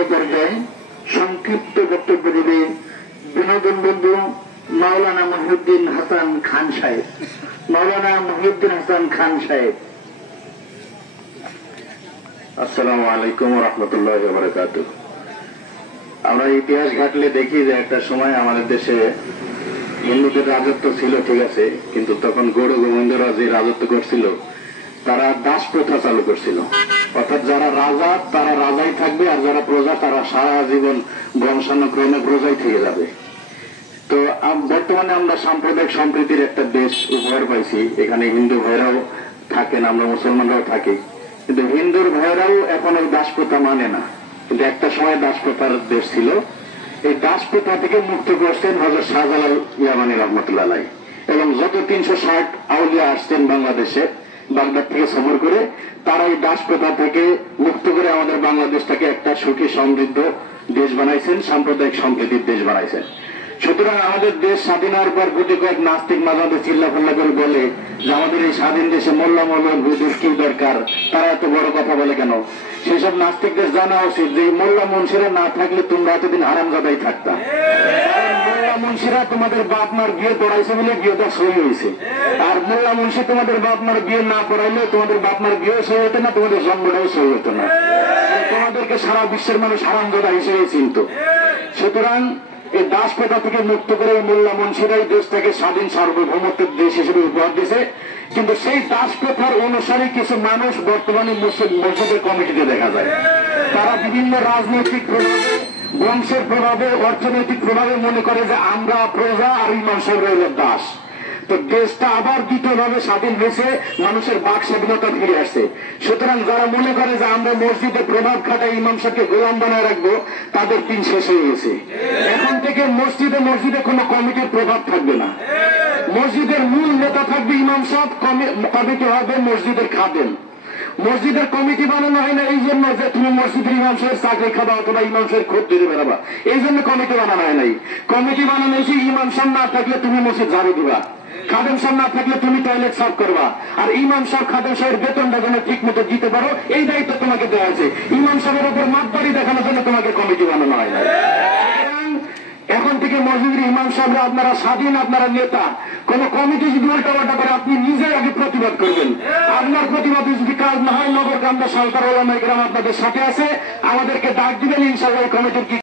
এ পর্যায়ে সংক্ষিপ্ত বক্তব্য দেবে বিনোদন বন্ধু মাওলানা মহিউদ্দিন হাসান খান সাহেব। মাওলানা মহিউদ্দিন হাসান খান সাহেব। আসসালামু আলাইকুম ওয়া রাহমাতুল্লাহি ওয়া বারাকাতুহু। আমরা ইতিহাস ঘাটলে দেখি যে একটা সময় আমাদের দেশে হিন্দুদের রাজত্ব ছিল, ঠিক আছে, কিন্তু তখন গৌড় গোবিন্দরা যে রাজত্ব করছিল তারা দাস প্রথা চালু করছিল। অর্থাৎ যারা রাজা তারা রাজাই থাকবে, আর যারা প্রজা তারা সারা জীবন বংশানুক্রমে প্রজাই থেকে যাবে। তো বর্তমানে আমরা সাম্প্রদায়িক সম্প্রীতির একটা দেশ উপহার পাইছি। এখানে হিন্দু ভাইরাও থাকেন, আমরা মুসলমানরাও থাকি, কিন্তু হিন্দুর ভাইরাও এখন ওই দাস প্রথা মানে না। কিন্তু একটা সময় দাস প্রথার দেশ ছিল। এই দাস প্রথা থেকে মুক্ত করছেন হযরত শাহজালাল ইয়ামানী রহমতুল্লাহ আলাইহি, এবং যত 360 আউলিয়া আসছেন বাংলাদেশে বাগদাদ থেকে সফর করে, তারা এই দাস প্রথা থেকে মুক্ত করে আমাদের বাংলাদেশটাকে একটা সুখী সমৃদ্ধ দেশ বানাইছেন, সাম্প্রদায়িক সম্প্রীতির দেশ বানাইছেন। সুতরাং আমাদের দেশ স্বাধীন হওয়ার পর গুটি কয়েক নাস্তিক মাঝে চিল্লাফাল্লা করে বলে যে আমাদের এই স্বাধীন দেশে মোল্লা মৌলভী হুজুর কি দরকার, তারা এত বড় কথা বলে কেন? সেসব নাস্তিকদের জানা উচিত যে মোল্লা মুন্সিরা না থাকলে তোমরা এতদিন হারামজাদাই থাকতা। মোল্লা মুন্সিরা তোমাদের বাপ মার বিয়ে পড়াইছে বলে বিয়েটা সই হয়েছে, আর মোল্লা মুন্সি তোমাদের বাপ মার বিয়ে না পড়াইলে তোমাদের বাপ মার বিয়েও সই হতো না, তোমাদের জন্মটাও সই হতো না। তোমাদেরকে সারা বিশ্বের মানুষ হারামজাদা হিসেবে চিনত। সুতরাং এই দাস প্রথা থেকে মুক্ত করে মোল্লা মুন্সিরাই দেশটাকে স্বাধীন সার্বভৌমত্বের দেশ হিসেবে উপহার দিয়েছে। কিন্তু সেই দাস প্রথার অনুসারী কিছু মানুষ বর্তমানে মসজিদের কমিটিতে দেখা যায়। তারা বিভিন্ন রাজনৈতিক প্রভাবে, বংশের প্রভাবে, অর্থনৈতিক প্রভাবে মনে করে যে আমরা প্রজা আর ইমাম সাহেব হইল দাস। তো দেশটা আবার দ্বিতীয়ভাবে স্বাধীন হয়েছে, মানুষের বাক স্বাধীনতা ফিরে আসছে। সুতরাং যারা মনে করে যে আমরা মসজিদে প্রভাব খাটাই ইমাম সাহেবকে গোলাম বানায় রাখবো, তাদের দিন শেষ হয়ে গেছে। এখন থেকে মসজিদে কোনো কমিটির প্রভাব থাকবে না। মসজিদের মূল নেতা থাকবে ইমাম সাহেব, কমিটি হবে মসজিদের খাদেম। মসজিদের কমিটি বানানো হয় না এই জন্য যে তুমি মসজিদের ইমাম সাহেব চাকরি খাবা অথবা ইমাম সাহেব খোঁজ ধরে বেড়াবা, এই জন্য কমিটি বানানো হয় নাই। কমিটি বানানো হয়েছে ইমাম সাহেব না থাকলে তুমি মসজিদ ঝাড়ু দিবা, খাদেম সাহেব না থাকলে তুমি টয়লেট সাফ করবা, আর ইমাম সাহেব খাদেম সাহেবের বেতনটা যেন ঠিক মতো দিতে পারো এই দায়িত্ব তোমাকে দেওয়া আছে। ইমাম সাহেবের উপর মাতবাড়ি দেখানোর জন্য তোমাকে কমিটি বানানো হয় না। এখন থেকে মসজিদের ইমাম সাহেবরা আপনারা স্বাধীন, আপনারা নেতা। কোন কমিটি যদি উল্টাপাল্টা করে আপনি নিজে আগে প্রতিবাদ করবেন। আপনার প্রতিবাদ যদি কাজ না হয়, নগর কান্দা সরকার ওলামায়ে কেরাম আপনাদের সাথে আছে, আমাদেরকে ডাক দিবেন, ইনশাআল্লাহ কমিটির